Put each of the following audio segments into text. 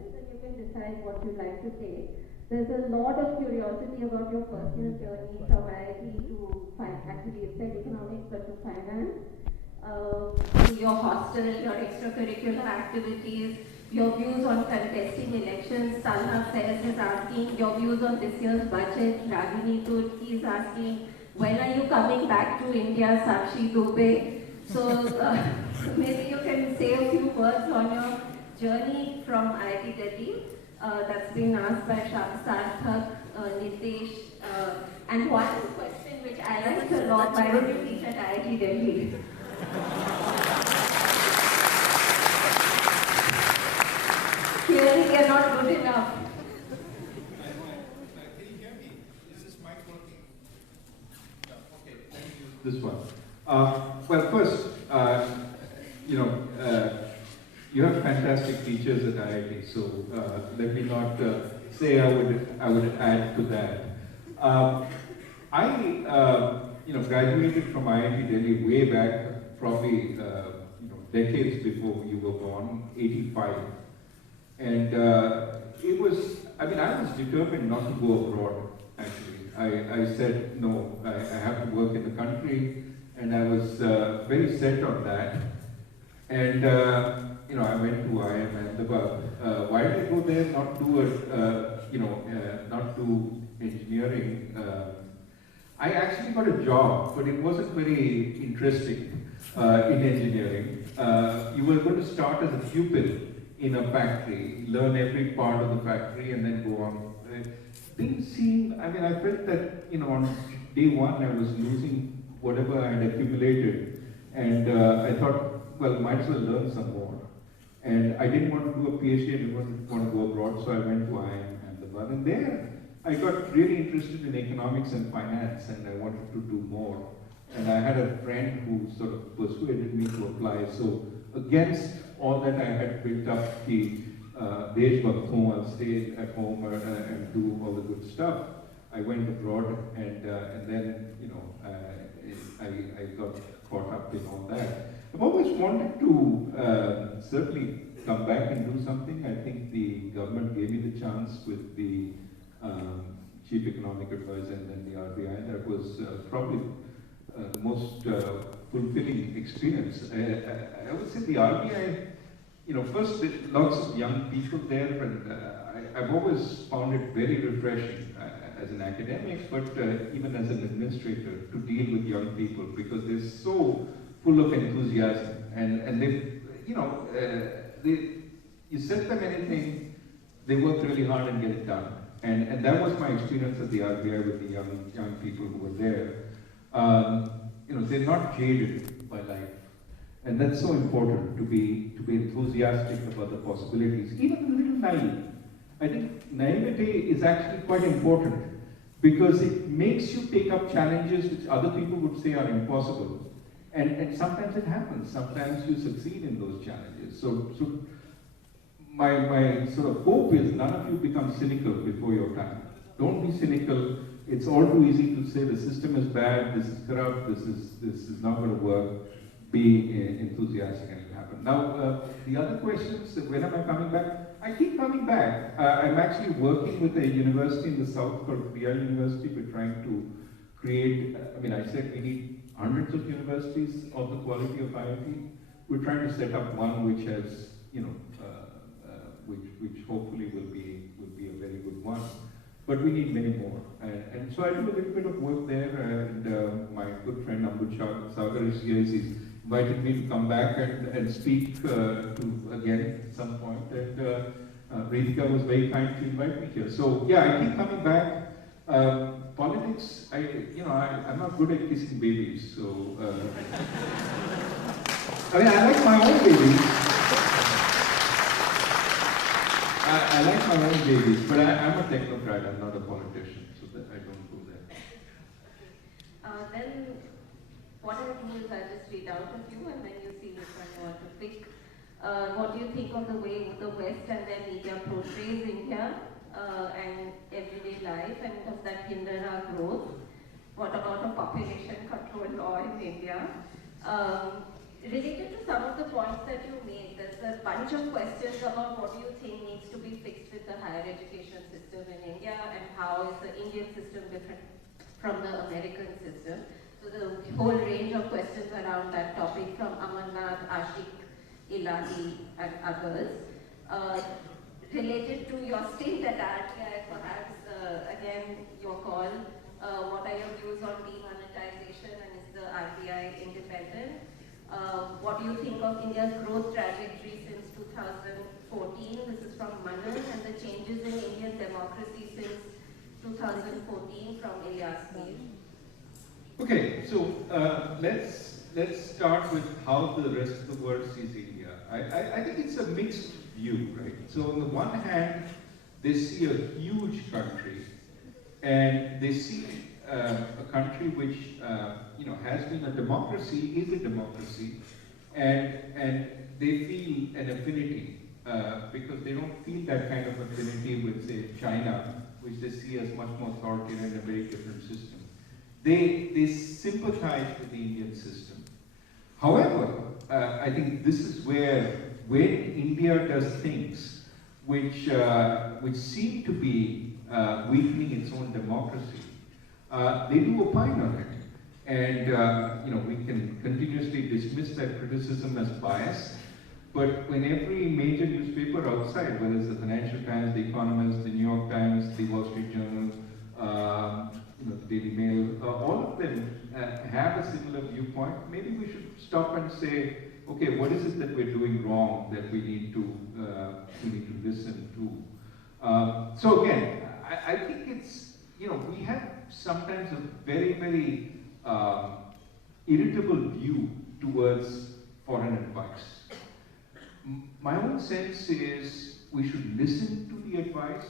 questions and you can decide what you'd like to say. There's a lot of curiosity about your personal journey from IIT to actually it said economics but to finance. Your hostel, your extracurricular activities, your views on contesting elections. Salha Faiz is asking your views on this year's budget. Ragini Turki is asking, when are you coming back to India, Sakshi Dubey? So maybe you can say a few words on your journey from IIT Delhi. That's been asked by Sarthak, Nitesh, and one question which I liked a lot, why don't you teach at IIT Delhi? Clearly they are not good enough. Can you hear me? Is this mic working? Yeah, okay, let me use this one. Well, first, you have fantastic teachers at IIT, so let me not say I would add to that. I graduated from IIT Delhi way back, probably decades before you were born, 85. And it was, I was determined not to go abroad, actually. I said, no, I have to work in the country, and I was very set on that. And, I went to IIM Ahmedabad. Why did I go there? Not do engineering. I actually got a job, but it wasn't very interesting in engineering. You were going to start as a pupil in a factory, learn every part of the factory, and then go on. Didn't seem, I felt that, on day one I was losing whatever I had accumulated, and I thought, well, might as well learn some more. And I didn't want to do a PhD, I didn't want to go abroad, so I went to IIM Ahmedabad. And there, I got really interested in economics and finance, and I wanted to do more. And I had a friend who sort of persuaded me to apply. So against all that I had built up, the I'll stay at home and do all the good stuff. I went abroad, and then I got caught up in all that. I've always wanted to certainly come back and do something. I think the government gave me the chance with the Chief Economic Advisor and then the RBI. That was probably the most fulfilling experience. I would say the RBI, first lots of young people there, and I've always found it very refreshing as an academic, but even as an administrator, to deal with young people, because they're so full of enthusiasm, and they, you set them anything, they work really hard and get it done. And that was my experience at the RBI with the young people who were there. They're not jaded by life. And that's so important, to be enthusiastic about the possibilities, even a little naive. I think naivety is actually quite important, because it makes you take up challenges which other people would say are impossible. And sometimes it happens. Sometimes you succeed in those challenges. So my sort of hope is none of you become cynical before your time. Don't be cynical. It's all too easy to say the system is bad, this is corrupt, this is not going to work. Be enthusiastic and it'll happen. Now, the other questions, when am I coming back? I keep coming back. I'm actually working with a university in the south called RBI University. We're trying to create, I said we need hundreds of universities of the quality of IIT. We're trying to set up one which has, which hopefully will be a very good one. But we need many more. And so I do a little bit of work there, and my good friend Ambud Sagar is here. He's invited me to come back and speak again at some point. And Ritika was very kind to invite me here. So yeah, I keep coming back. Politics, I'm not good at kissing babies, so I like my own babies. I like my own babies, but I'm a technocrat, I'm not a politician, so that I don't go there. Then, what I do is I just read out a few and then you see which one you want to pick. What do you think of the way the West and their media portrays India and everyday life, and does that hinder our growth? What about a population control law in India? Related to some of the points that you made, there's a bunch of questions about what do you think needs to be fixed with the higher education system in India and how is the Indian system different from the American system. So the whole range of questions around that topic from Amarnath, Ashik, Ilahi and others. Related to your stint at RBI, perhaps, again, your call, what are your views on demonetization and is the RBI independent? What do you think of India's growth trajectory since 2014? This is from Manan, and the changes in Indian democracy since 2014 from Ilyas Mir. Okay, so let's start with how the rest of the world sees India. I think it's a mixed view, right? So on the one hand, they see a huge country, and they see a country which has been a democracy, is a democracy, and they feel an affinity because they don't feel that kind of affinity with, say, China, which they see as much more authoritarian and a very different system. They sympathize with the Indian system. However, I think this is where when India does things which seem to be weakening its own democracy, they do opine on it. And we can continuously dismiss that criticism as bias, but when every major newspaper outside, whether it's the Financial Times, the Economist, the New York Times, the Wall Street Journal, the Daily Mail, all of them have a similar viewpoint, maybe we should stop and say, okay, what is it that we're doing wrong that we need to listen to? So again, I think it's, we have sometimes a very, very irritable view towards foreign advice. My own sense is we should listen to the advice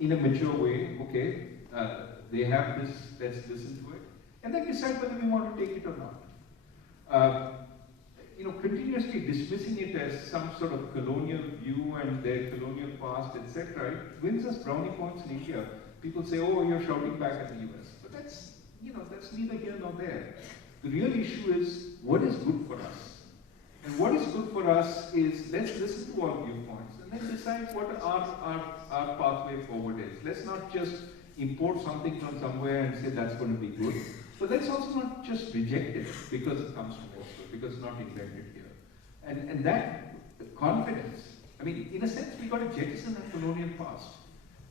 in a mature way. Okay, they have this, let's listen to it, and then decide whether we want to take it or not. Continuously dismissing it as some sort of colonial view and their colonial past, etc., it wins us brownie points in India. People say, oh, you're shouting back at the US. But that's neither here nor there. The real issue is what is good for us. And what is good for us is let's listen to all viewpoints and then decide what our pathway forward is. Let's not just import something from somewhere and say that's going to be good. But let's also not just reject it because it comes from elsewhere, because it's not invented here. And that confidence, I mean, in a sense, we got to jettison our colonial past.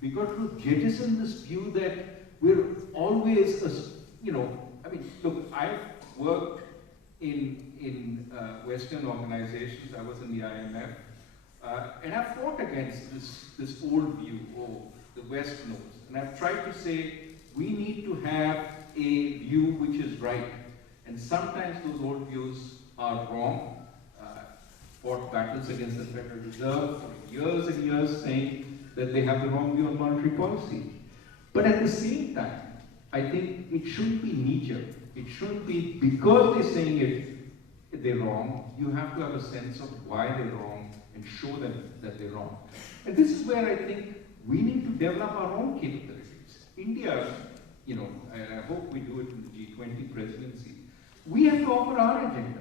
We got to jettison this view that we're always, look, I've worked in Western organizations. I was in the IMF, and I've fought against this old view, oh, the West knows. And I've tried to say, we need to have a view which is right. And sometimes those old views are wrong. Fought battles against the Federal Reserve for years and years saying that they have the wrong view on monetary policy. But at the same time, I think it shouldn't be knee-jerk. It shouldn't be because they're saying it, they're wrong. You have to have a sense of why they're wrong and show them that they're wrong. And this is where I think we need to develop our own capabilities. India, I hope we do it in the G20 presidency, we have to offer our agenda.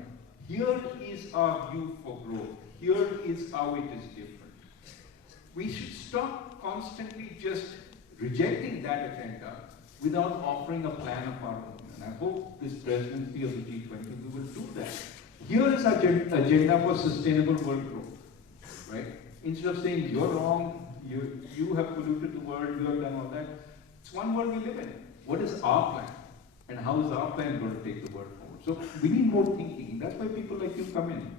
Here is our view for growth. Here is how it is different. We should stop constantly just rejecting that agenda without offering a plan of our own. And I hope this presidency of the G20, we will do that. Here is our agenda for sustainable world growth, right? Instead of saying you're wrong, you have polluted the world, you have done all that. It's one world we live in. What is our plan? And how is our plan going to take the world forward? So we need more thinking. That's why people like you come in.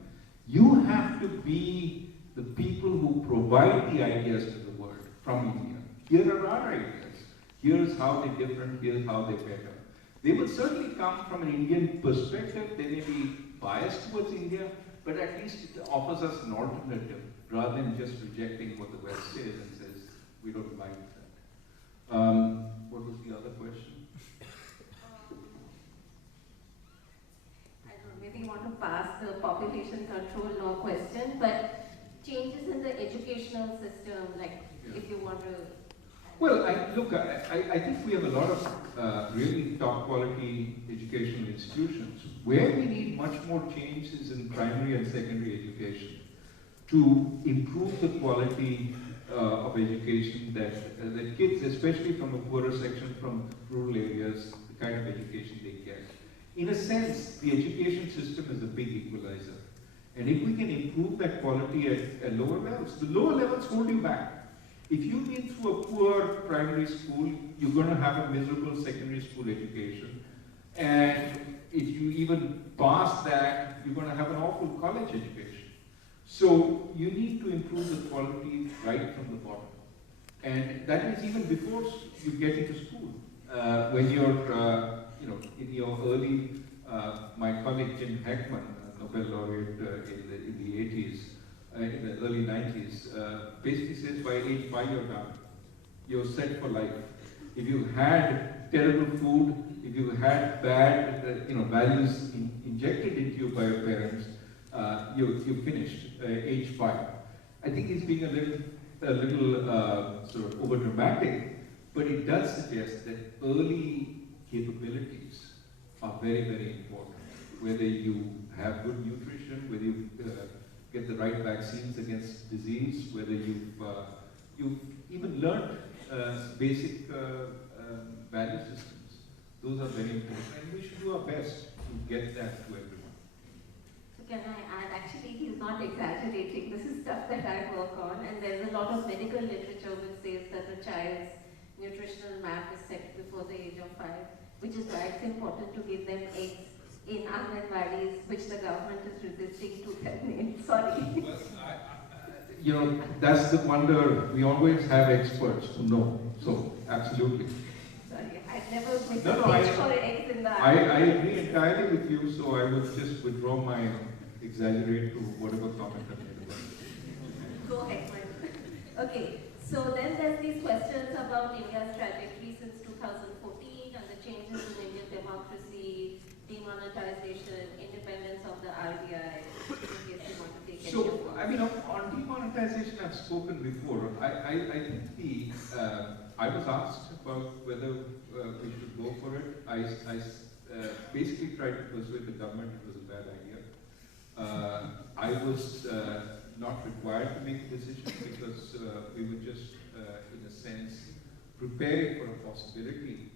You have to be the people who provide the ideas to the world from India. Here are our ideas. Here's how they're different, here's how they're better. They will certainly come from an Indian perspective. They may be biased towards India, but at least it offers us an alternative rather than just rejecting what the West says and says, we don't like that. What was the other question? I don't know, maybe you want to pass the population control law question, but changes in the educational system, like if you want to Well, I think we have a lot of really top quality educational institutions. Where we need much more change is in primary and secondary education to improve the quality of education that the kids, especially from a poorer section, from rural areas, the kind of education they get. In a sense, the education system is a big equalizer. And if we can improve that quality at lower levels, the lower levels hold you back. If you've been through a poor primary school, you're going to have a miserable secondary school education. And if you even pass that, you're going to have an awful college education. So you need to improve the quality right from the bottom. And that is even before you get into school. When you're, in your early, my colleague Jim Heckman, Nobel laureate in the 80s, in the early 90s, basically says by age 5 you're done. You're set for life. If you had terrible food, if you had bad values injected into you by your parents, you're finished, age 5. I think he's being a little sort of over dramatic, but it does suggest that early capabilities are very, very important. Whether you have good nutrition, whether you get the right vaccines against disease, whether you've even learned basic value systems. Those are very important, and we should do our best to get that to everyone. So can I add, actually he's not exaggerating, this is stuff that I work on, and there's a lot of medical literature which says that a child's nutritional map is set before the age of 5, which is why it's important to give them eggs in Anganwadis, which the government is resisting to their name. Sorry. Well, that's the wonder. We always have experts who know. So, absolutely. Sorry, I'd never missed a pitch for eggs in the I agree entirely with you, so I would just withdraw my exaggerate to whatever comment I made about it. Go ahead, Mike. Okay, so then there's these questions about India's trajectory since 2014 and the changes in Indian democracy, demonetization, independence of the RBI, in case you want to take any of those. I mean, on demonetization, I've spoken before. I think I was asked about whether we should go for it. I basically tried to persuade the government it was a bad idea. I was not required to make a decision because we were just, in a sense, preparing for a possibility.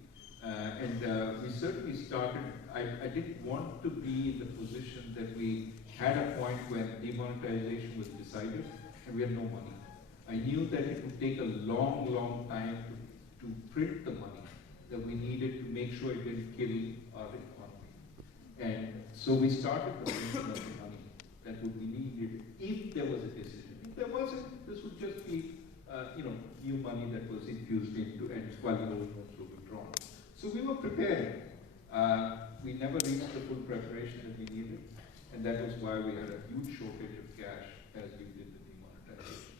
We certainly started, I didn't want to be in the position that we had a point when demonetization was decided and we had no money. I knew that it would take a long, long time to print the money that we needed to make sure it didn't kill our economy. And so we started the printing of the money that would be needed if there was a decision. If there wasn't, this would just be new money that was infused into and while the old notes were withdrawn. So we were preparing. We never reached the full preparation that we needed, and that was why we had a huge shortage of cash as we did the demonetization.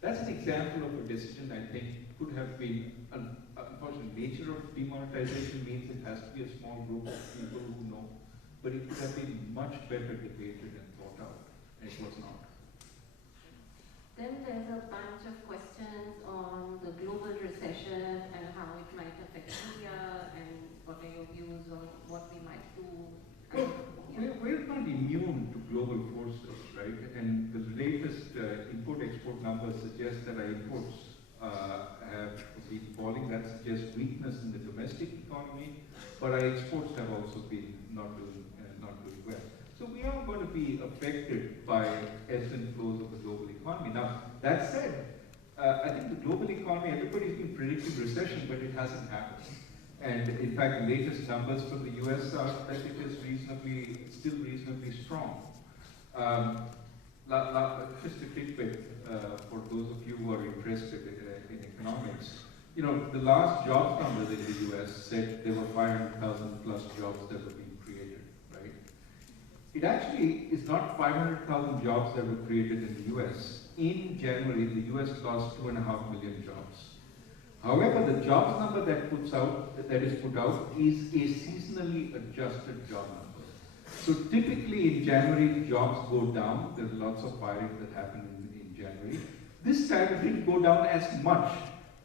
That's an example of a decision I think could have been, unfortunately, nature of demonetization means it has to be a small group of people who know, but it could have been much better debated and thought out, and it was not. Then there's a bunch of questions on the global recession and how it might affect India, and what are your views on what we might do? We're not immune to global forces, right? And the latest import-export numbers suggest that our imports have been falling. That suggests weakness in the domestic economy, but our exports have also been not doing well. So we are going to be affected by ebbs and flows of the global economy. Now, that said, I think the global economy, everybody's been predicting recession, but it hasn't happened. And in fact, the latest numbers from the US are that it is still reasonably strong. Just a tidbit for those of you who are interested in economics. The last jobs numbers in the US said there were 500,000 plus jobs that were being created, right? It actually is not 500,000 jobs that were created in the US. In January, the US lost 2.5 million jobs. However, the jobs number that is put out is a seasonally adjusted job number. So typically in January, jobs go down. There's lots of firing that happen in January. This time it didn't go down as much.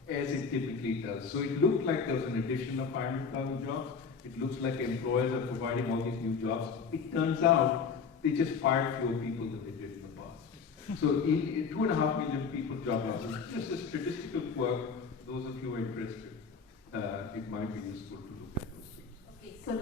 as it typically does. So it looked like there was an addition of 500,000 jobs. It looks like employers are providing all these new jobs. It turns out they just fired fewer people than they did in the past. So in 2.5 million people job losses, just a statistical quirk. Those of you who are interested, it might be useful to look at those things. Okay, so